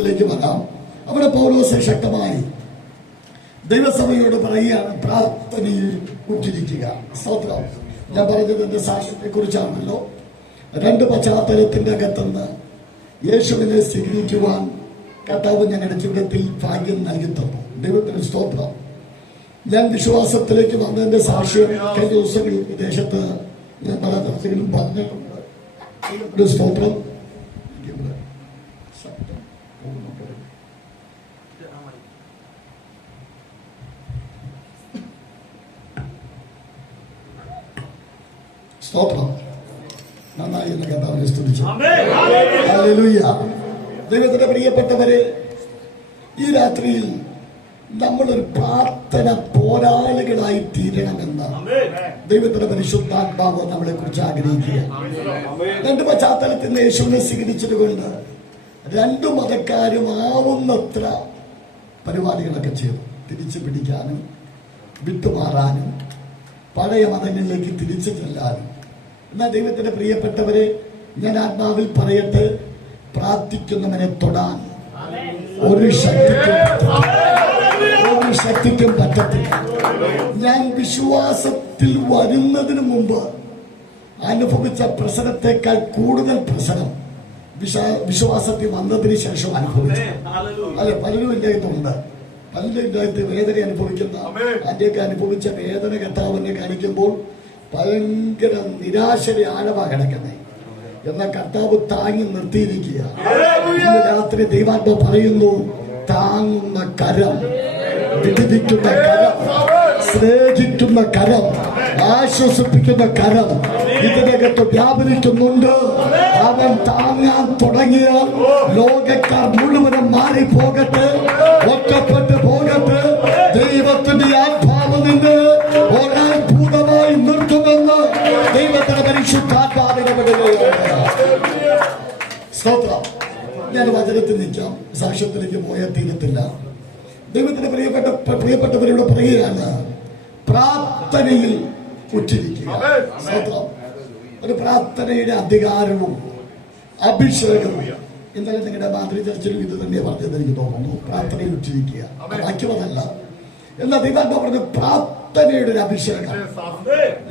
സുവിശേഷത്തിലേക്ക് വരാം. അവിടെ പൗലോസ് ശക്തമായി ദൈവസഭയോട് പറയുകയാണ്, പ്രാർത്ഥനയിൽ ഉറ്റിരിക്കുക. സ്തോത്രം. ഞാൻ പറഞ്ഞത് എന്റെ സാക്ഷ്യത്തെ കുറിച്ചാണല്ലോ. രണ്ട് പശ്ചാത്തലത്തിന്റെ അകത്തുനിന്ന് യേശുവിനെ സ്വീകരിക്കുവാൻ കർത്താവ് ഞങ്ങളുടെ ജീവിതത്തിൽ ഭാഗ്യം നൽകി തന്നു. ദൈവത്തിന് സ്തോത്രം. ഞാൻ വിശ്വാസത്തിലേക്ക് വന്നതിന്റെ സാക്ഷ്യം കഴിഞ്ഞ ദിവസങ്ങളിൽ വിദേശത്ത് ഞാൻ പല തരത്തിലും പറഞ്ഞിട്ടുണ്ട്. സ്തോത്രം. സ്തോത്രം. നന്നായി എന്ന് കർത്താവിനെ സ്തുതിച്ചു. ഹല്ലേലൂയ. ദൈവത്തിന്റെ പ്രിയപ്പെട്ടവരെ, ഈ രാത്രിയിൽ നമ്മളൊരു പ്രാർത്ഥന പോരാളികളായി തീരണമെന്ന് ദൈവത്തിന്റെ പരിശുദ്ധാത്മാവ് നമ്മളെ കുറിച്ച് ആഗ്രഹിക്കുക. രണ്ട് പശ്ചാത്തലത്തിൽ നിന്ന് യേശുവിനെ സ്വീകരിച്ചതുകൊണ്ട് രണ്ടു മതക്കാരും ആവുന്നത്ര പരിപാടികളൊക്കെ ചെയ്തു. തിരിച്ചു പിടിക്കാനും വിട്ടുമാറാനും പഴയ മതങ്ങളിലേക്ക് തിരിച്ചു ചെല്ലാനും. എന്നാൽ ദൈവത്തിന്റെ പ്രിയപ്പെട്ടവരെ, ഞാൻ ആത്മാവിൽ പറയട്ടെ, പ്രാർത്ഥിക്കുന്നവനെ തൊടാൻ ഒരു ശക്തിക്കും പറ്റത്തില്ല. ഞാൻ വിശ്വാസത്തിൽ വരുന്നതിന് മുമ്പ് അനുഭവിച്ച പ്രശ്നത്തെക്കാൾ കൂടുതൽ പ്രശ്നം വിശ്വാസത്തിൽ വന്നതിന് ശേഷം അനുഭവിച്ചു. അല്ലെ, പലരും എന്റെ അടുത്തുണ്ട്. പലരും എന്റെ അടുത്ത് വേദന അനുഭവിക്കുന്ന, അതിന്റെയൊക്കെ അനുഭവിച്ച വേദന കർത്താവിനെ കാണിക്കുമ്പോൾ ഭയങ്കര നിരാശയുടെ ആഴമാ കിടക്കുന്നത്. എന്നാൽ കർത്താവ് താങ്ങി നിർത്തിയിരിക്കുക. ഇന്ന് രാത്രി ദൈവാത്മ പറയുന്നു, താങ്ങുന്ന കരം, വിടുവിക്കുന്ന കരം, സ്നേഹിക്കുന്ന കരം, ആശ്വസിപ്പിക്കുന്ന കരം ഇതിനകത്ത് വ്യാപരിക്കുന്നുണ്ട്. അവൻ താങ്ങാൻ തുടങ്ങിയാൽ ലോകക്കാർ മുഴുവനും മാറിപ്പോകട്ടെ, ഒറ്റപ്പെട്ട് പോകട്ടെ. ദൈവത്തിന്റെ ആത്മാവ് നിന്ന് ഒരത്ഭുതമായി നിർത്തുമെന്ന് ദൈവത്തിന്റെ പരിശുദ്ധാത്മാവിനെ സ്തോത്രം. ഞാൻ വചനത്തിൽ നിൽക്കാം, സാക്ഷ്യത്തിലേക്ക് പോയാൽ തീരത്തില്ല. ദൈവത്തിന്റെ പ്രിയപ്പെട്ടവരോട് പറയുകയാണ്, പ്രാർത്ഥനയിൽ ഉറ്റിരിക്കുക. സ്തോത്രം. ഒരു പ്രാർത്ഥനയുടെ അധികാരവും അഭിഷേകവും. ഇന്നലെ നിങ്ങളുടെ മാതൃ ചർച്ചയിലും ഇത് തന്നെ പറഞ്ഞതെന്ന് എനിക്ക് തോന്നുന്നു. പ്രാർത്ഥനയിൽ ഉറ്റിരിക്കുക വാക്യമതല്ല. എന്നാൽ ദൈവാത്മാ പറഞ്ഞ പ്രാർത്ഥനയുടെ ഒരു അഭിഷേകം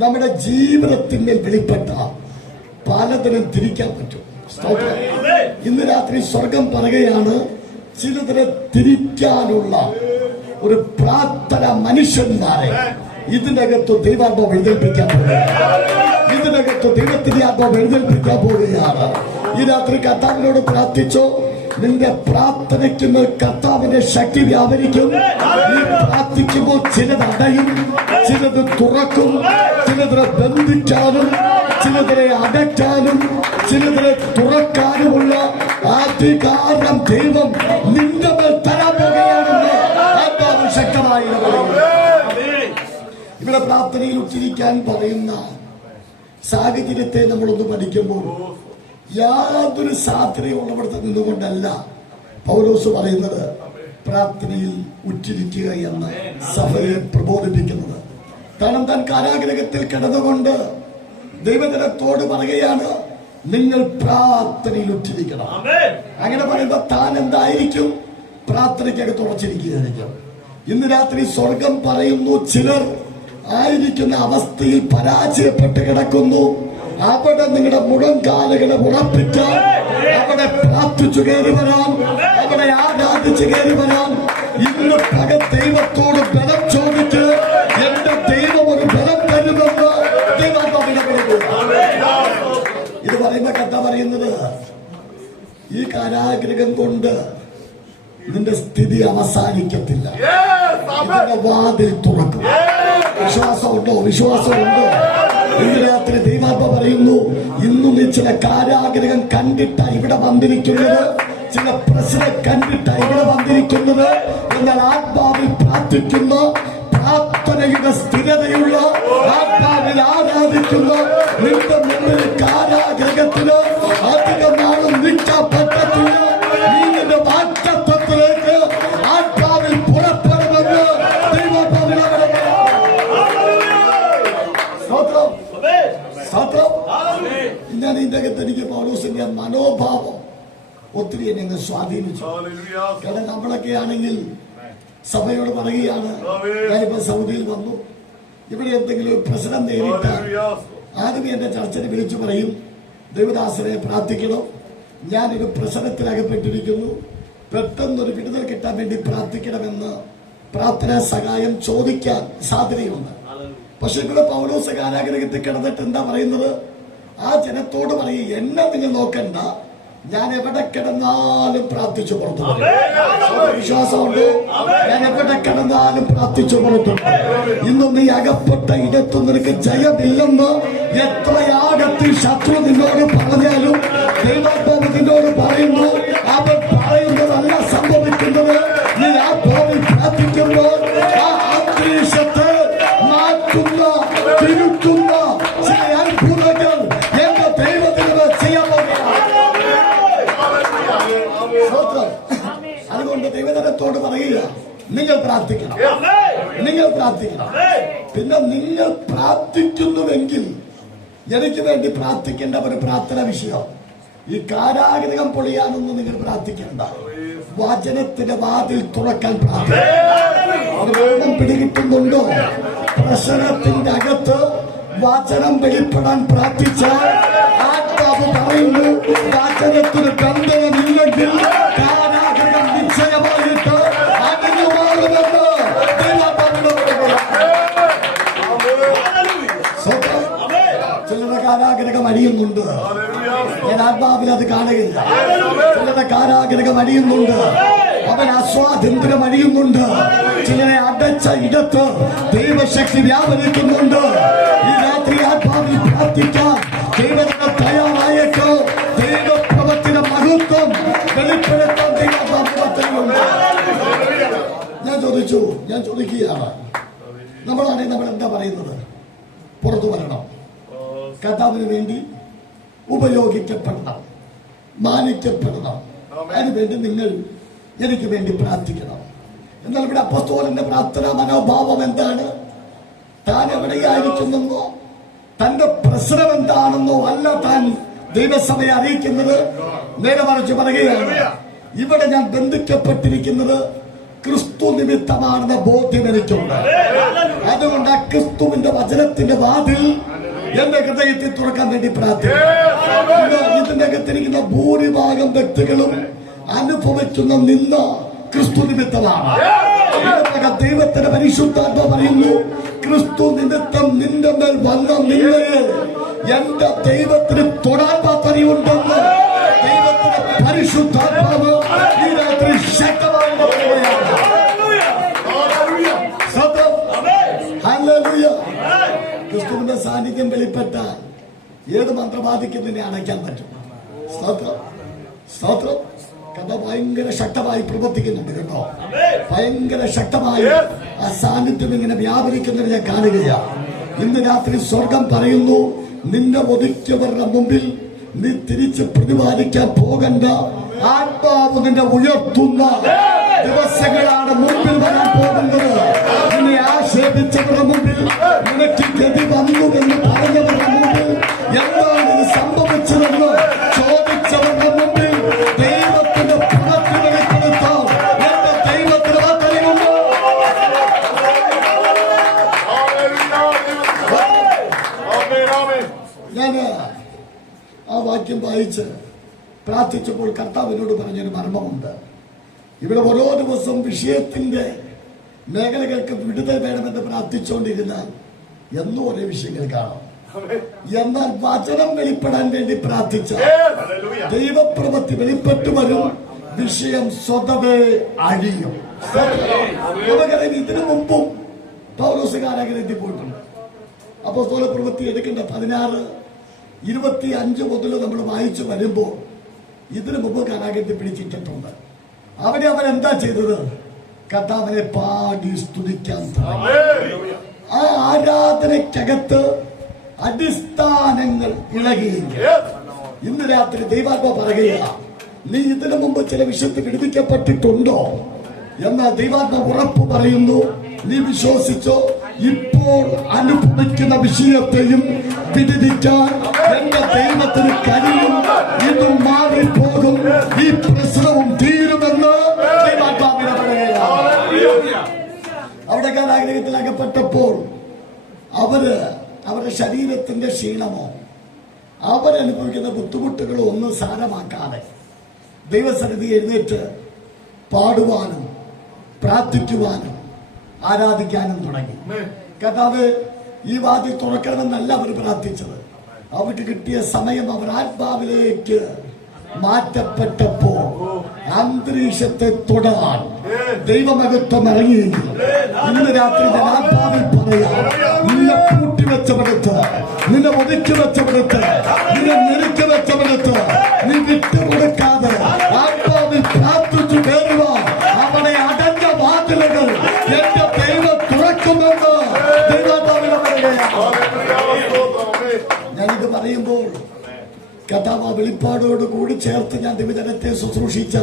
നമ്മുടെ ജീവിതത്തിന്മേൽ വെളിപ്പെട്ട പലതിനും തിരിക്കാൻ പറ്റും. ഇന്ന് രാത്രി സ്വർഗം പറയുകയാണ്, ചിലതിനെ തിരിക്കാനുള്ള ഒരു പ്രാർത്ഥന മനുഷ്യന്മാരെ ഇതിനകത്ത് ദൈവാത്മാവ് എഴുന്നേൽപ്പിക്കാൻ പോവുകയാണ്. ഇതിനകത്ത് ദൈവത്തിന്റെ ആത്മാവ് എഴുന്നേൽപ്പിക്കാൻ പോവുകയാണ്. ഈ രാത്രി കർത്താവിനോട് പ്രാർത്ഥിച്ചോ, നിന്റെ പ്രാർത്ഥനയ്ക്ക് കർത്താവിന്റെ ശക്തി വ്യാപരിക്കും. നീ പ്രാർത്ഥിക്കുമ്പോൾ ചിലത് അടയും, ചിലത് തുറക്കും, ചിലതിനെ ബന്ധിക്കാനും ചിലതിനെ അടയ്ക്കാനും ചിലതിനെ തുറക്കാനുമുള്ള അധികാരം ദൈവം നിന്റെ മേൽ തരാൻ പോകുകയാണെന്ന് ആത്മാവ് ശക്തമായി ഇവിടെ പ്രാർത്ഥനയിൽ ഉച്ചരിക്കാൻ പറയുന്ന സാഹചര്യത്തെ നമ്മളൊന്ന് പഠിക്കുമ്പോൾ യാതൊരു സാധ്യതയുള്ളവിടത്ത് നിന്നുകൊണ്ടല്ല പൗലോസ് പറയുന്നത് പ്രാർത്ഥനയിൽ ഉറ്റിരിക്കുക എന്ന് സഭയെ പ്രബോധിപ്പിക്കുന്നത്. കാരണം താൻ കാരാഗ്രഹത്തിൽ കിടന്നുകൊണ്ട് ദൈവജനത്തോട് പറയുകയാണ്, നിങ്ങൾ പ്രാർത്ഥനയിൽ ഉറ്റിരിക്കണം. അങ്ങനെ പറയുമ്പോൾ താൻ എന്തായിരിക്കും? പ്രാർത്ഥനയ്ക്കകത്ത് ഉറച്ചിരിക്കുകയായിരിക്കും. ഇന്ന് രാത്രി സ്വർഗം പറയുന്നു, ചിലർ ആയിരിക്കുന്ന അവസ്ഥയിൽ പരാജയപ്പെട്ട് കിടക്കുന്നു. അവിടെ നിങ്ങളുടെ മുഴങ്കാലുകളെ ഉറപ്പിക്കാൻ, അവിടെ പ്രാർത്ഥിച്ചു കയറി വരാൻ, അവിടെ ആരാധിച്ചു കയറി വരാൻ. ഇന്ന് പക ദൈവത്തോട് ബലം ചോദിച്ച് എന്റെ ദൈവം ഒരു ബലം തരുമെന്ന് ദൈവം ഇത് പറയുന്ന കഥ പറയുന്നത്, ഈ കാരാഗ്രഹം കൊണ്ട് നിന്റെ സ്ഥിതി അവസാനിക്കത്തില്ല. ഇതിന്റെ വാതിൽ തുറക്കും. വിശ്വാസമുണ്ടോ? വിശ്വാസമുണ്ടോ? ഇന്ന് രാത്രി ദൈവാത്മ പറയുന്നു, ഇന്നും നീ ചില കാരാഗ്രഹം കണ്ടിട്ടാ ഇവിടെ വന്നിരിക്കുന്നത്, ചില പ്രശ്നം കണ്ടിട്ടാ ഇവിടെ വന്നിരിക്കുന്നത്. എന്നാൽ ആത്മാവിൽ പ്രാർത്ഥിക്കുന്ന, പ്രാർത്ഥനയുടെ സ്ഥിരതയുള്ള ആത്മാവിൽ ആരാധിക്കുന്ന നിന്റെ മുമ്പിൽ കാരാഗ്രഹത്തിന് അധികം നാളും നിൽക്കാൻ പറ്റത്തില്ല. നീ നിന്റെ വാക്തത്വത്തിലേക്ക് ആത്മാവിൽ പുറപ്പെടുമെന്ന് ഞാൻ ഇതിന്റെ അകത്ത് എനിക്ക് പൗലോസിന്റെ മനോഭാവം ഒത്തിരി എന്നെ സ്വാധീനിച്ചു. കാരണം നമ്മളൊക്കെ ആണെങ്കിൽ സഭയോട് പറയുകയാണ്, ഞാനിപ്പോ സൗദിയിൽ വന്നു, ഇവിടെ എന്തെങ്കിലും ഒരു പ്രശ്നം നേരിട്ടാൽ ആദ്യമേ എന്റെ ചർച്ചയെ വിളിച്ചു പറയും, ദേവദാസനെ പ്രാർത്ഥിക്കണം, ഞാനൊരു പ്രശ്നത്തിലകപ്പെട്ടിരിക്കുന്നു, പെട്ടെന്നൊരു വിടുതൽ കിട്ടാൻ വേണ്ടി പ്രാർത്ഥിക്കണമെന്ന് പ്രാർത്ഥനാ സഹായം ചോദിക്കാൻ സാധ്യതയുണ്ട്. പക്ഷെ ഇവിടെ പൗലോസ് കാരാഗൃഹത്തിൽ കിടന്നിട്ട് എന്താ പറയുന്നത്? ആ ജനത്തോട് പറയും, എന്നെ നിങ്ങൾ നോക്കണ്ട, ഞാൻ എവിടെ കിടന്നാലും പ്രാർത്ഥിച്ചു പുറത്തു. വിശ്വാസമുണ്ട്, ഞാൻ എവിടെ കിടന്നാലും പ്രാർത്ഥിച്ചു പുറത്തു. ഇന്നും നീ അകപ്പെട്ട ഇടത്തു നിനക്ക് ജയമില്ലെന്ന് എത്രയാകത്തിൽ ശത്രു നിന്നോട് പറഞ്ഞാലും ദൈവാത്മാവ് നിന്നോട് പറയുന്നു, അവൻ പറയുന്നതല്ല സംഭവിക്കുന്നത്. നീ ആ ഭാവി പ്രാർത്ഥിക്കുമ്പോൾ ആ അന്തരീക്ഷത്തെ മാറ്റുന്ന, തിരുത്തുന്ന ചില അത്ഭുതങ്ങൾ എന്റെ ദൈവത്തിന് ചെയ്യാൻ പോകുകയാണ്. അതുകൊണ്ട് ദൈവജനത്തോട് പറയുക, നിങ്ങൾ പ്രാർത്ഥിക്കണം, നിങ്ങൾ പ്രാർത്ഥിക്കണം. പിന്നെ നിങ്ങൾ പ്രാർത്ഥിക്കുന്നുവെങ്കിൽ എനിക്ക് വേണ്ടി പ്രാർത്ഥിക്കേണ്ട ഒരു പ്രാർത്ഥന വിഷയം, ഈ കാരാഗൃഹം പൊളിയാനൊന്നും നിങ്ങൾ പ്രാർത്ഥിക്കേണ്ട, വചനത്തിന്റെ വാതിൽ തുറക്കാൻ പ്രാർത്ഥിക്കണം. പിടികിട്ടുന്നുണ്ടോ? പ്രശ്നത്തിന്റെ അകത്ത് വചനം വെളിപ്പെടാൻ പ്രാർത്ഥിച്ചാൽ ആത്മാവ് പറയുന്നു, വചനത്തിന് ബന്ധമില്ലെങ്കിൽ കാരാഗൃഹം നിശ്ചയമായിട്ട് അടിഞ്ഞു മാറുമെന്ന് ചിലരുടെ കാരാഗൃഹം അടിയുന്നുണ്ട്. ഞാൻ ആത്മാവിൽ അത് കാണുകയില്ല. ചിലരുടെ കാരാഗൃഹം അടിയുന്നുണ്ട്, അവൻ അസ്വാതന്ത്ര്യം അടിയുന്നുണ്ട്. ചിലരെ അടച്ച ഇടത്ത് ദൈവശക്തി വ്യാപരിക്കുന്നുണ്ട്. ഈ രാത്രി ആത്മാവിൽ പ്രാർത്ഥിക്കാൻ ദൈവത്തിന് തയ്യാറായേക്ക്. ദൈവപ്രവത്തിന്റെ മഹത്വം വെളിപ്പെടുത്താൻ ദൈവമുണ്ട്. ഞാൻ ചോദിക്കുകയാണ്, നമ്മളാണെങ്കിൽ നമ്മൾ എന്താ പറയുന്നത്? പുറത്തു വരണം, കർത്താവിന് വേണ്ടി ഉപയോഗിക്കപ്പെടണം, മാനിക്കപ്പെടണം, അതിനുവേണ്ടി നിങ്ങൾ എനിക്ക് വേണ്ടി പ്രാർത്ഥിക്കണം. എന്നാൽ ഇവിടെ അപ്പോസ്തലന്റെ പ്രാർത്ഥനാ മനോഭാവം എന്താണ്? താൻ എവിടെയായിരിക്കുന്നെന്നോ തന്റെ പ്രശ്നം എന്താണെന്നോ അല്ല താൻ ദൈവസഭയെ അറിയിക്കുന്നത്. നേരെ മറിച്ച് പറയുകയാണ്, ഇവിടെ ഞാൻ ബന്ധിക്കപ്പെട്ടിരിക്കുന്നത് ക്രിസ്തു നിമിത്തമാണെന്ന ബോധ്യം എനിക്കുണ്ട്. അതുകൊണ്ട് ആ ക്രിസ്തുവിന്റെ വചനത്തിന്റെ വാതിൽ എന്റെ ഹൃദയത്തിൽ തുറക്കാൻ വേണ്ടി പ്രാർത്ഥിക്കുന്നു. ഇതിന്റെ അകത്തിരിക്കുന്ന ഭൂരിഭാഗം വ്യക്തികളും അനുഭവിക്കുന്ന നിന്ന ക്രിസ്തു നിമിത്തമാണ്. ദൈവത്തിന്റെ പരിശുദ്ധാത്മ പറയുന്നു, ക്രിസ്തു നിമിത്തം നിന്റെ മേൽ വന്ന നിന്നയെ എന്റെ ദൈവത്തിന് തൊടാൻ താല്പര്യമുണ്ടെന്ന് ദൈവത്തിന്റെ പരിശുദ്ധാത്മാവ് ഈ രാത്രി ശക്തമായി പറയുകയാണ്. ക്രിസ്തുവിന്റെ സാന്നിധ്യം വെളിപ്പെട്ടാൽ ഏത് മന്ത്രവാദിക്കുന്നതിനെ അടയ്ക്കാൻ പറ്റും. സ്തോത്രം. കഥ ഭയങ്കര ശക്തമായി പ്രവർത്തിക്കുന്നുണ്ട് കേട്ടോ. ഭയങ്കര ശക്തമായി ആ സാന്നിധ്യം ഇങ്ങനെ വ്യാപരിക്കുന്നത് ഞാൻ കാണുകയാണ്. ഇന്ന് രാത്രി സ്വർഗം പറയുന്നു, നിന്നെ ഒതുക്കിയവരുടെ മുമ്പിൽ നീ തിരിച്ച് പ്രതിപാദിക്കാൻ പോകണ്ട. ആത്മാവ് നിന്നെ ഉയർത്തുന്ന ദിവസങ്ങളാണ് മുമ്പിൽ വരാൻ പോകുന്നത്. നിന്നെ ആക്ഷേപിച്ചവരുടെ മുമ്പിൽ, നിനക്ക് ഗതി വന്നു എന്ന് പറഞ്ഞവരുടെ മുമ്പിൽ, എന്താണ് ഇത് സംഭവിച്ചതെന്ന് ചോദിച്ചവരുടെ മുമ്പിൽ ദൈവത്തിന്റെ പ്രവൃത്തി വെളിപ്പെടുത്താൻ എന്റെ ദൈവത്തിന് താല്പര്യമുണ്ട്. ഞാന് ആ വാക്യം വായിച്ച് പ്രാർത്ഥിച്ചപ്പോൾ കർത്താവിനോട് പറഞ്ഞൊരു മർമ്മമുണ്ട്. ഇവിടെ ഓരോ ദിവസം വിഷയത്തിന്റെ മേഖലകൾക്ക് വിടുതൽ വേണമെന്ന് പ്രാർത്ഥിച്ചുകൊണ്ടിരുന്നാൽ എന്നും ഒരേ വിഷയങ്ങൾ കാണാം. എന്നാൽ വചനം വെളിപ്പെടാൻ വേണ്ടി പ്രാർത്ഥിച്ച ദൈവപ്രവൃത്തി വെളിപ്പെട്ടു വരും, വിഷയം സ്വതവേ അഴിയും. നമുക്കറിയാം, ഇതിനു മുമ്പും പൗലോസ് കാരാഗൃഹത്തിൽ പോയിട്ടുണ്ട്. അപ്പോസ്തല പ്രവൃത്തി എടുക്കേണ്ട 16-25 മുതൽ നമ്മൾ വായിച്ചു വരുമ്പോൾ ഇതിനു മുമ്പ് കാരാഗൃഹത്തിൽ പിടിച്ചിട്ടിട്ടുണ്ട്. അവൻ എന്താ ചെയ്തത്? കർത്താവിനെ പാടി സ്തുതിക്കാൻ തുടങ്ങി. ആ ആരാധനയ്ക്കകത്ത് അടിസ്ഥാനങ്ങൾ ഇളകിയില്ല. ഇന്ന് രാത്രി ദൈവാത്മാവ് പറയുകയാണ്, നീ ഇതിനു മുമ്പ് ചില വിഷയത്തിൽ വിടുവിക്കപ്പെട്ടിട്ടുണ്ടോ? എന്നാൽ ദൈവാത്മാവ് ഉറപ്പ് പറയുന്നു, നീ വിശ്വസിച്ചോ, ഇപ്പോൾ അനുഭവിക്കുന്ന വിഷയത്തെയും വിടുവിക്കാൻ എന്റെ ദൈവത്തിന് കഴിയും. ഇത് മാറിപ്പോകും. ഈ പ്രശ്നവും തീരുമെന്ന് ദൈവാത്മാവിനെ പറയുകയാണ്. അവിടെ കാരാഗ്രഹത്തിൽ അകപ്പെട്ടപ്പോൾ അവരുടെ ശരീരത്തിന്റെ ക്ഷീണമോ അവരനുഭവിക്കുന്ന ബുദ്ധിമുട്ടുകളോ ഒന്നും സാരമാക്കാതെ ദൈവസന്നിധി എഴുന്നേറ്റ് പാടുവാനും പ്രാർത്ഥിക്കുവാനും ആരാധിക്കാനും തുടങ്ങി. കർത്താവ് ഈ വാതിൽ തുറക്കണമെന്നല്ല അവർ പ്രാർത്ഥിച്ചത്. അവർക്ക് കിട്ടിയ സമയം അവർ ആത്മാവിലേക്ക് മാറ്റപ്പെട്ടപ്പോൾ അന്തരീക്ഷത്തെ തൊടാൻ ദൈവമഹത്വം ഇറങ്ങിയെങ്കിൽ ഇന്ന് രാത്രി ഞാൻ ആത്മാവിൽ പറയാം, നിന്നെ കൂട്ടിവെച്ചവിടുത്ത്, നിന്നെ ഒതുക്കി വെച്ചവിടുത്ത്, നിന്നെ ഞെരുക്കി വെച്ചവിടുത്ത് നീ വിട്ടുകൊടുക്കാതെ ആത്മാവിൽ പ്രാർത്ഥിച്ചു കയറുവാൻ അവിടെ അടഞ്ഞ വാതിലുകൾ എന്റെ ദൈവം തുറക്കുമെന്ന് ദൈവാത്മാവിനെ പറയുകയാണ്. ഞാനിത് പറയുമ്പോൾ കഥാവ വെളിപ്പാടോട് കൂടി ചേർത്ത് ഞാൻ ദൈവജനത്തെ ശുശ്രൂഷിച്ച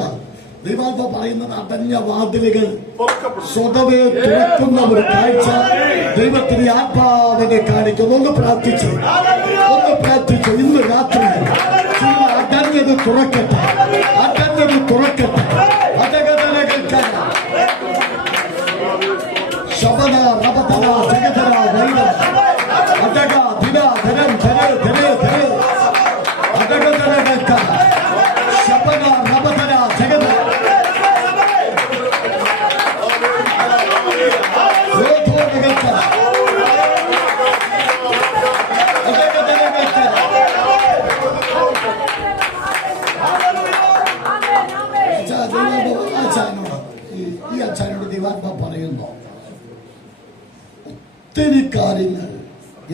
ദൈവാത്മ പറയുന്നത് അടഞ്ഞ വാതിലുകൾ സ്വതവേ തുറക്കുന്ന ഒരു കാഴ്ച ദൈവത്തിന് ആത്മാവിനെ കാണിക്കുന്നു. ഒന്ന് പ്രാർത്ഥിച്ചു ഇന്ന് രാത്രി അടഞ്ഞത് തുറക്കട്ടെ, അടഞ്ഞത് തുറക്കട്ടെ. ശബന റബതന ജഗതന വൈര അടക ദിന ധനം ധന ധന ധന അടകതനക ശബന റബതന ജഗത രോധോനക ഈ അച്ഛനോട് ദൈവാത്മ പറയുന്നു, ഒത്തിരി കാര്യങ്ങൾ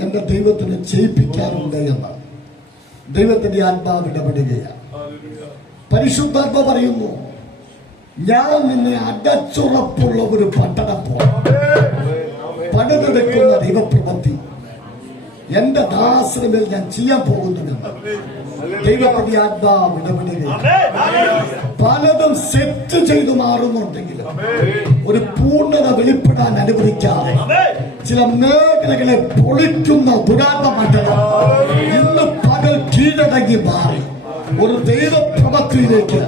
എന്റെ ദൈവത്തിന് ചെയ്യിപ്പിക്കാറുണ്ട് എന്ന് ദൈവത്തിന്റെ ആത്മാവ് ഇടപെടുകയാണ്. പരിശുദ്ധാത്മ പറയുന്നു, ഞാൻ നിന്നെ അടച്ചുറപ്പുള്ള ഒരു പട്ടണം പോലെ പണിതെടുക്കുന്ന ദൈവപ്രവൃത്തി എന്റെ ദാസനമേൽ ഞാൻ ചെയ്യാൻ പോകുന്നുവെന്ന് ദൈവത്തിന്റെ ആത്മാവ് ഇടപെടുകയാണ്. പലതും സെറ്റ് ചെയ്തു മാറുന്നുണ്ടെങ്കിലും ഒരു പൂർണ്ണത വെളിപ്പെടാൻ അനുവദിക്കാതെ ചില മേഖലകളെ പൊളിക്കുന്ന ദുരാത്മ മണ്ഡലം ഇന്ന് പകൽ കീഴടങ്ങി മാറി ഒരു ദൈവപ്രവൃത്തിയിലേക്ക്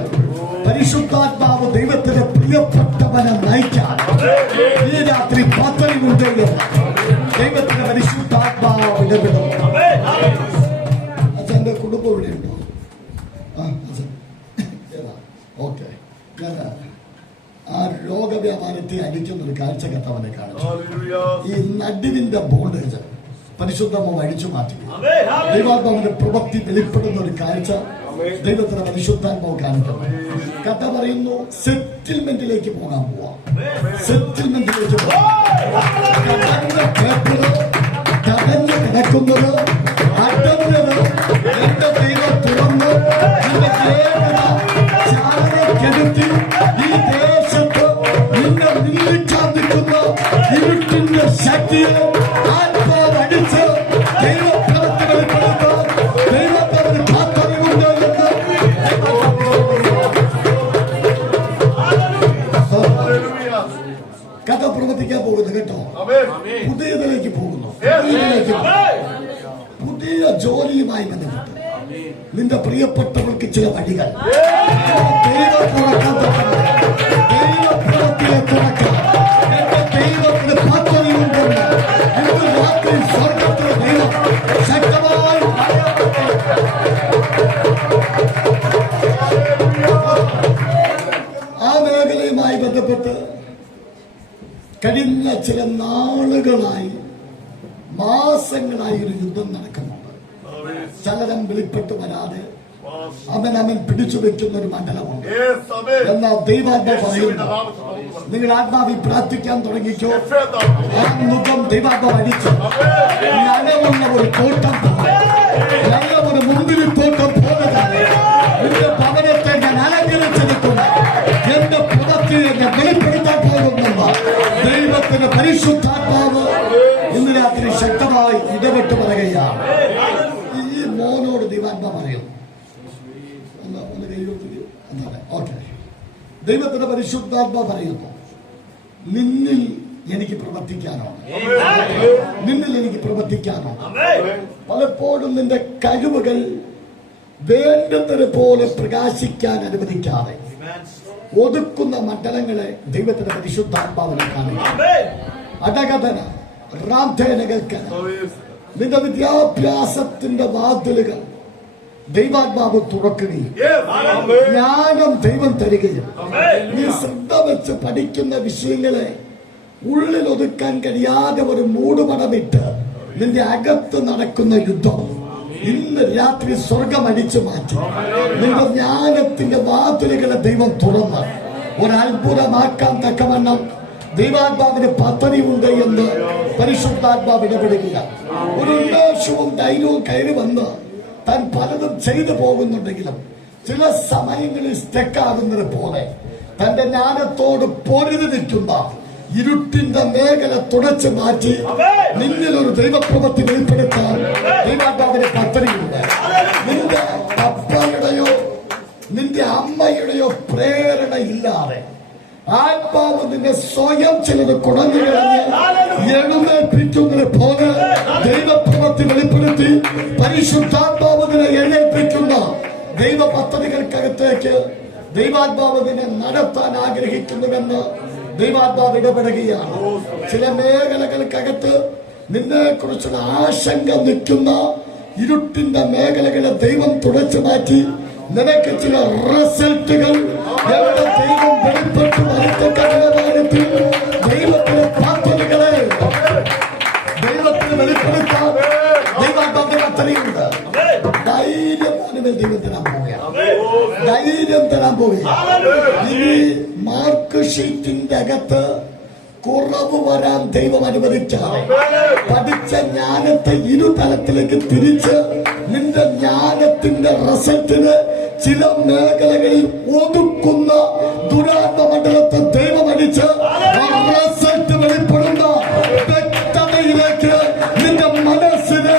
പരിശുദ്ധാത്മാവ് ദൈവത്തിന്റെ പ്രിയപ്പെട്ടവനെ നയിക്കാൻ ഈ രാത്രി പദ്ധതിയുണ്ടെങ്കിൽ ദൈവത്തിന്റെ പരിശുദ്ധാത്മാവ് ഇടപെടും. അച്ഛന്റെ കുടുംബം ഇവിടെയുണ്ടോ? ഓക്കെ. ഞാൻ ആ രോഗവ്യാപാരത്തെ അടിക്കുന്ന ഒരു കാഴ്ച കർത്താവിനെ കാണിച്ചു. ഈ നടുവിന്റെ ബോണ്ടേജ് പരിശുദ്ധമോ അഴിച്ചു മാറ്റി ദൈവാത്മാവിന്റെ പ്രവൃത്തി വെളിപ്പെടുന്ന ഒരു കാഴ്ച ദൈവത്തിന്റെ പരിശുദ്ധാത്മാവ് കാണിക്കുന്നു. കഥ പറയുന്നു, സെറ്റിൽമെന്റിലേക്ക് പോകാൻ പോവാം. സെറ്റിൽമെന്റിലേക്ക് തടഞ്ഞു കിടക്കുന്നത് അടഞ്ഞത് എന്റെ ദൈവം തുറന്ന് ചാലനെടുത്തി ഈ ദേശത്ത് നിന്നെ നിന്ദിക്കാൻ നിൽക്കുന്ന ഇരുട്ടിന്റെ ശക്തിയെ ആത്മാവ് അടിച്ച് ദൈവപ്രവൃത്തികളിൽ കൊടുത്ത് ദൈവത്തിന് താത്പര്യമുണ്ട് എന്ന് കഥ പ്രവർത്തിക്കാൻ പോകുന്നു കേട്ടോ. പുതിയതിലേക്ക് പോകുന്നു. പുതിയ ജോലിയുമായി ബന്ധപ്പെട്ട് നിന്റെ പ്രിയപ്പെട്ടവർക്ക് ചില വഴികൾ ദൈവപ്രവൃത്തിയെ തുറക്കാൻ എന്റെ ദൈവത്തിന് താത്പര്യമുണ്ടെന്ന് ഇന്ന് രാത്രി സ്വർഗത്തിലെ ദൈവം ശക്തമായി ആ മേഖലയുമായി ബന്ധപ്പെട്ട് കഴിഞ്ഞ ചില നാളുകളായി മാസങ്ങളായി ഒരു യുദ്ധം നടക്കുന്നുണ്ട്. ചലനം വെളിപ്പെട്ട് വരാതെ അവൻ പിടിച്ചു വെക്കുന്ന ഒരു മണ്ഡലമുണ്ട്. എന്നാൽ ദൈവാത്മ പറയുന്നു, നിങ്ങൾ ആത്മാവിൽ പ്രാർത്ഥിക്കാൻ തുടങ്ങിക്കോ. ആ മുഖം ദൈവാത്മ അടിച്ചു നനവുള്ള ഒരു തോട്ടം പോലെ, നല്ല ഒരു മുന്തിരി തോട്ടം പോലെയാണ് നിന്റെ ഭവനത്തെ ഞാൻ അലങ്കരിച്ചെടുക്കുന്നു. എന്റെ പ്രവൃത്തിയെ ഞാൻ വെളിപ്പെടുത്താൻ പോകുന്നില്ല. ദൈവത്തിന്റെ പരിശുദ്ധാത്മാവ് ഇന്ന് രാത്രി ശക്തമായി ഇടപെട്ട് പറയുകയാണ്. ഈ മോനോട് ദൈവാത്മ പറയുന്നു, ഓക്കെ. ദൈവത്തിന്റെ പരിശുദ്ധാത്മ പറയുന്നു, നിന്നിൽ എനിക്ക് പ്രവർത്തിക്കാനോ, നിന്നിൽ എനിക്ക് പ്രവർത്തിക്കാനോ. പലപ്പോഴും നിന്റെ കഴിവുകൾ വേണ്ടത് പോലെ പ്രകാശിക്കാൻ അനുവദിക്കാതെ ഒതുക്കുന്ന മണ്ഡലങ്ങളെ ദൈവത്തിന്റെ പരിശുദ്ധാത്മാവിനെ കാണുക. അടകഥന റാംധേനകൾക്ക് നിന്റെ വിദ്യാഭ്യാസത്തിന്റെ വാതിലുകൾ ദൈവാത്മാവ് തുറക്കുകയും ജ്ഞാനം ദൈവം തരികയും നീ ശ്രദ്ധ വെച്ച് പഠിക്കുന്ന വിഷയങ്ങളെ ഉള്ളിൽ ഒതുക്കാൻ കഴിയാതെ ഒരു മൂടുപടമിട്ട് നിന്റെ അകത്ത് നടക്കുന്ന യുദ്ധം ഇന്ന് രാത്രി സ്വർഗം അടിച്ചു മാറ്റി നിന്റെ ജ്ഞാനത്തിന്റെ വാതിലുകളെ ദൈവം തുറന്ന് ഒരത്ഭുതമാക്കാൻ തക്കവണ്ണം ദൈവാത്മാവിന് പദ്ധതിയുണ്ട് എന്ന് പരിശുദ്ധാത്മാവ് ഇടപെടുക. ഒരു ഉന്മേഷവും ധൈര്യവും കയറി വന്ന് താൻ പലതും ചെയ്തു പോകുന്നുണ്ടെങ്കിലും ചില സമയങ്ങളിൽ സ്റ്റക്കാകുന്നത് പോലെ തന്റെ ജ്ഞാനത്തോട് പൊരുതി നിൽക്കുന്ന ഇരുട്ടിന്റെ മേഖല തുടച്ചു മാറ്റി നിന്നിൽ ഒരു ദൈവപ്രവൃത്തി വെളിപ്പെടുത്താൻ ദൈവാത്മാവിന്റെ പദ്ധതിയുണ്ട്. നിന്റെ പപ്പയുടെയോ നിന്റെ അമ്മയുടെയോ പ്രേരണ ഇല്ലാതെ ആത്മാവ് നിന്നെ സ്വയം ചിലത് കുടഞ്ഞു കളഞ്ഞ് എഴുന്നേൽപ്പിക്കുന്നത് പോലെ ദൈവപ്രവൃത്തി വെളിപ്പെടുത്തി പരിശുദ്ധാത്മാവ് നിന്നെ എഴുന്നേൽപ്പിക്കുന്ന ദൈവ പദ്ധതികൾക്കകത്തേക്ക് ദൈവാത്മാവ് നിന്നെ നടത്താൻ ആഗ്രഹിക്കുന്നുവെന്ന് ദൈവാത്മാവ് ഇടപെടുകയാണ്. ചില മേഖലകൾക്കകത്ത് നിന്നെ കുറിച്ചുള്ള ആശങ്ക നിൽക്കുന്ന ഇരുട്ടിന്റെ മേഖലകളെ ദൈവം തുടച്ചു മാറ്റി നിനക്ക് ചില റിസൾട്ടുകൾ ദൈവം വെളിപ്പെട്ടു നിലവാരത്തിൽ ദൈവത്തിന്റെ പദ്ധതികളെ ദൈവത്തിന് വെളിപ്പെടുത്താൻ ദൈവാത്മാവിന്റെ പദ്ധതിയുണ്ട്. ദൈവം തരാൻ പോവുകയാണ്. ധൈര്യം തരാൻ പോവുകയാണ്. ഇനി മാർക്ക് ഷീറ്റിന്റെ അകത്ത് കുറവ് വരാൻ ദൈവം അനുവദിക്കാതെ പഠിച്ച ജ്ഞാനത്തെ ഇരുതലത്തിലേക്ക് തിരിച്ച് നിന്റെ ജ്ഞാനത്തിന്റെ റിസൾട്ടിന് ചില മേഖലകളിൽ ഒതുക്കുന്ന ദുരാത്മ മണ്ഡലത്തെ ദൈവം അടിച്ച് റിസൾട്ട് വെളിപ്പെടുന്ന വ്യക്തതയിലേക്ക് നിന്റെ മനസ്സിന്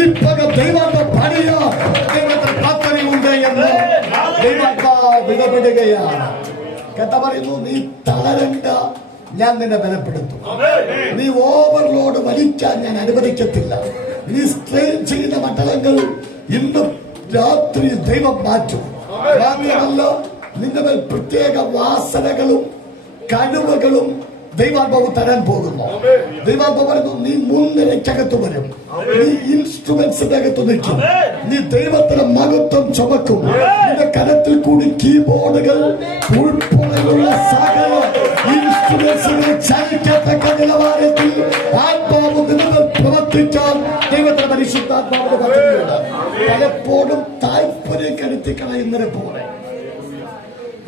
ഈ പക ദൈവത്തെ പണിയ ദൈവത്തെ പദ്ധതിയുണ്ട് എന്ന് ദൈവത്താൽ ഇടപെടുകയാണ്. കഥ പറയുന്നു, നീ തളരണ്ട, ഞാൻ നിന്നെ ബലപ്പെടുത്തും. നീ ഓവർലോഡ് വലിക്കാൻ ഞാൻ അനുവദിക്കത്തില്ല. നീ സ്ട്രെയിൻ ചെയ്യുന്ന മണ്ഡലങ്ങൾ ഇന്ന് രാത്രി ദൈവം മാറ്റും. മാത്രമല്ല നിന്റെ മേൽ പ്രത്യേക വാസനകളും കഴിവുകളും ദൈവാത്മാവ് തരാൻ പോകുന്നു. ദൈവാത്മാവ് പറയുന്നു, നീ മുൻനിരക്കകത്ത് വരും, നീ ഇൻസ്ട്രുമെന്റ്സിന്റെ അകത്ത് നിൽക്കും, നീ ദൈവത്തിന്റെ മഹത്വം ചുമക്കും. നിന്റെ കരത്തിൽ കൂടി കീബോർഡുകൾ ഉൾപ്പെടെയുള്ള സകല ഇൻസ്ട്രുമെന്റ്സുകൾ ചലിക്കത്തക്ക നിലവാരത്തിൽ ആത്മാവ് നിങ്ങൾ പ്രവർത്തിക്കാൻ ദൈവത്തിന്റെ പരിശുദ്ധാത്മാവിന്റെ പദ്ധതിയുണ്ട്. പലപ്പോഴും താല്പര്യം കെടുത്തി കളയുന്നതിനെ പോലെ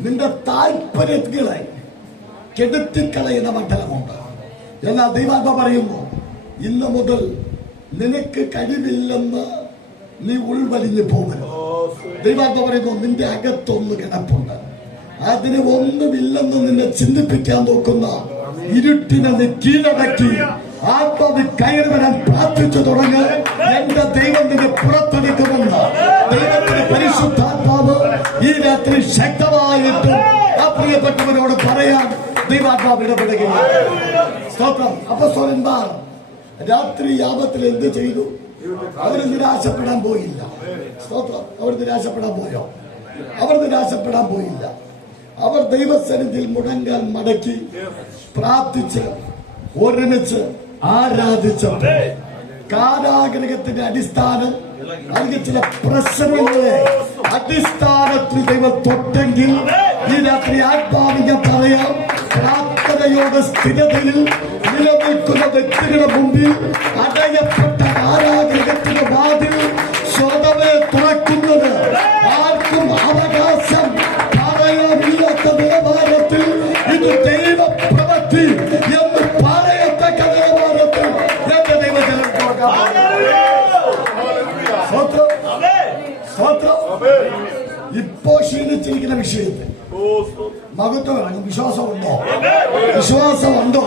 നിന്റെ താല്പര്യങ്ങളെ കെടുത്തിക്കളയുന്ന മണ്ഡലമുണ്ട്. എന്നാൽ ദൈവാത്മാവ് പറയുന്നു, ഇന്ന് മുതൽ നിനക്ക് കഴിവില്ലെന്ന് നീ ഉൾവലിഞ്ഞു പോകരുത്. ദൈവാത്മാവ് പറയുന്നു, നിന്റെ അകത്തൊന്ന് കിടപ്പുണ്ട്, അതിന് ഒന്നുമില്ലെന്ന് നിന്നെ ചിന്തിപ്പിക്കാൻ നോക്കുന്ന ഇരുട്ടിനെ നീ കീഴടക്കി ആത്മാവ് കയറി വരാൻ പ്രാർത്ഥിച്ചു തുടങ്ങി. എന്റെ ദൈവം നിന്നെ പുറത്തെടുക്കുമെന്ന് ദൈവത്തിന്റെ പരിശുദ്ധാത്മാവ് ഈ രാത്രി ശക്തമായിട്ട് ആ പ്രിയപ്പെട്ടവരോട് പറയാൻ ദൈവാത്മാവ് ഇടപെടുകയാണ്. സ്തോത്രം. അപ്പോസ്തലന്മാർ രാത്രി യാമത്തിൽ എന്ത് ചെയ്തു? അവർ നിരാശപ്പെടാൻ പോയില്ല. സ്തോത്രം. അവർ നിരാശപ്പെടാൻ പോയോ? അവർ നിരാശപ്പെടാൻ പോയില്ല. അവർ ദൈവസന്നിധിയിൽ മുടങ്കാൽ മടക്കി പ്രാർത്ഥിച്ച് ഒരുമിച്ച് ആരാധിച്ചപ്പോൾ കാരാഗ്രഹത്തിന്റെ അടിസ്ഥാനം അല്ലെങ്കിൽ ചില പ്രശ്നങ്ങളുടെ അടിസ്ഥാനത്തിൽ ദൈവം തൊട്ടെങ്കിൽ ഈ രാത്രി ആത്മാവിനെ പറയാം, പ്രാർത്ഥനയോടെ സ്ഥിരതയിൽ നിലനിൽക്കുന്ന വ്യക്തികളുടെ മുമ്പിൽ അടയപ്പെട്ട കാരാഗ്രഹത്തിന്റെ വാതിൽ സ്വതവേ തുറക്കുന്നത് ആർക്കും അവകാശം പറയാനില്ലാത്ത നിലവാരത്തിൽ ഇത് ദൈവപ്രവൃത്തി എന്ന് പറയത്തക്ക നിലവാരത്തിൽ എന്റെ ദൈവജനം ഇപ്പോ ക്ഷീണിച്ചിരിക്കുന്ന വിഷയത്തിൽ മഹത്വം ഇറങ്ങും. വിശ്വാസമുണ്ടോ? വിശ്വാസമുണ്ടോ?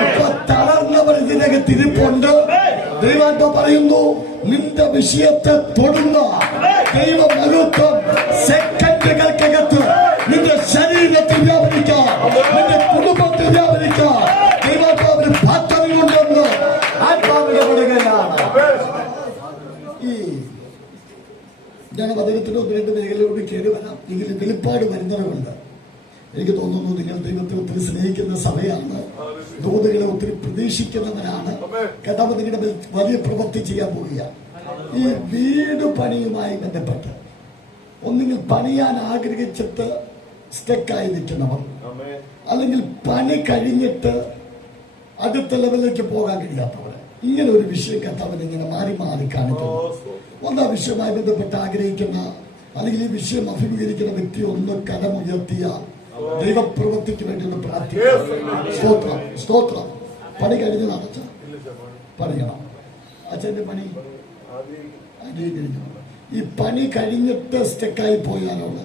ഇപ്പൊ തളർന്നവർ ഇതിനകം തിരിപ്പുണ്ട്. ദൈവാത്മാവ് പറയുന്നു, നിന്റെ വിഷയത്തെ തൊടുന്ന ദൈവ മഹത്വം സെക്കൻഡുകൾക്കകത്ത് നിന്റെ ശരീരത്തിൽ വ്യാപരിക്കാം, നിന്റെ കുടുംബത്തിൽ വ്യാപരിക്കാം. ദൈവാത്മാവ് വെളിപ്പാട് വരുന്നവരുണ്ട്. എനിക്ക് തോന്നുന്നു നിങ്ങൾ ദൈവത്തെ ഒത്തിരി സ്നേഹിക്കുന്ന സഭയാണ്, ദൂതുകളെ ഒത്തിരി പ്രതീക്ഷിക്കുന്നവരാണ്. കേട്ടാൽ നിങ്ങളുടെ വലിയ പ്രവൃത്തി ചെയ്യാൻ പോവുക. ഈ വീട് പണിയുമായി ബന്ധപ്പെട്ട് ഒന്നുകിൽ പണിയാൻ ആഗ്രഹിച്ചിട്ട് സ്റ്റക്കായി നിൽക്കുന്നവർ, അല്ലെങ്കിൽ പണി കഴിഞ്ഞിട്ട് അടുത്ത ലെവലിലേക്ക് പോകാൻ കഴിയാത്തവർ, ഇങ്ങനെ ഒരു വിഷയം കർത്താവിനെ ഇങ്ങനെ മാറി മാറി കാണിക്കുന്നു. ഒന്നാ വിഷയവുമായി ബന്ധപ്പെട്ട് ആഗ്രഹിക്കുന്ന അല്ലെങ്കിൽ ഈ വിഷയം അഭിമുഖീകരിക്കുന്ന വ്യക്തി ഒന്ന് കരമുയർത്തിയ ദൈവപ്രവൃത്തിക്ക് വേണ്ടി ഒന്ന് പ്രാർത്ഥിക്കുക. സ്തോത്രം, സ്തോത്രം. പണി കഴിഞ്ഞതാണ് അച്ഛൻ, പണിയണം. അച്ഛന്റെ പണി കഴിഞ്ഞു. ഈ പണി കഴിഞ്ഞിട്ട് സ്റ്റക്കായി പോയാലുള്ള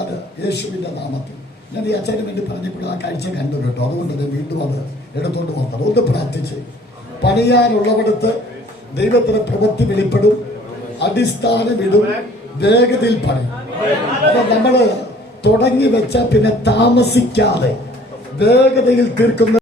അത് യേശുവിന്റെ നാമത്തിൽ ഞാൻ ഈ അച്ഛന് വേണ്ടി പറഞ്ഞപ്പോഴും ആ കാഴ്ച കണ്ടു കേട്ടോ. അതുകൊണ്ട് തന്നെ വീണ്ടും അത് എടുത്തോണ്ട് പോകുന്നത്. ഒന്ന് പ്രാർത്ഥിച്ച് പണിയാനുള്ളവിടത്ത് ദൈവത്തിന്റെ പ്രവൃത്തി വെളിപ്പെടും, അടിസ്ഥാനം ഇടും, വേഗതയിൽ പണിയും. അപ്പൊ നമ്മള് തുടങ്ങി വെച്ച പിന്നെ താമസിക്കാതെ വേഗതയിൽ തീർക്കുന്ന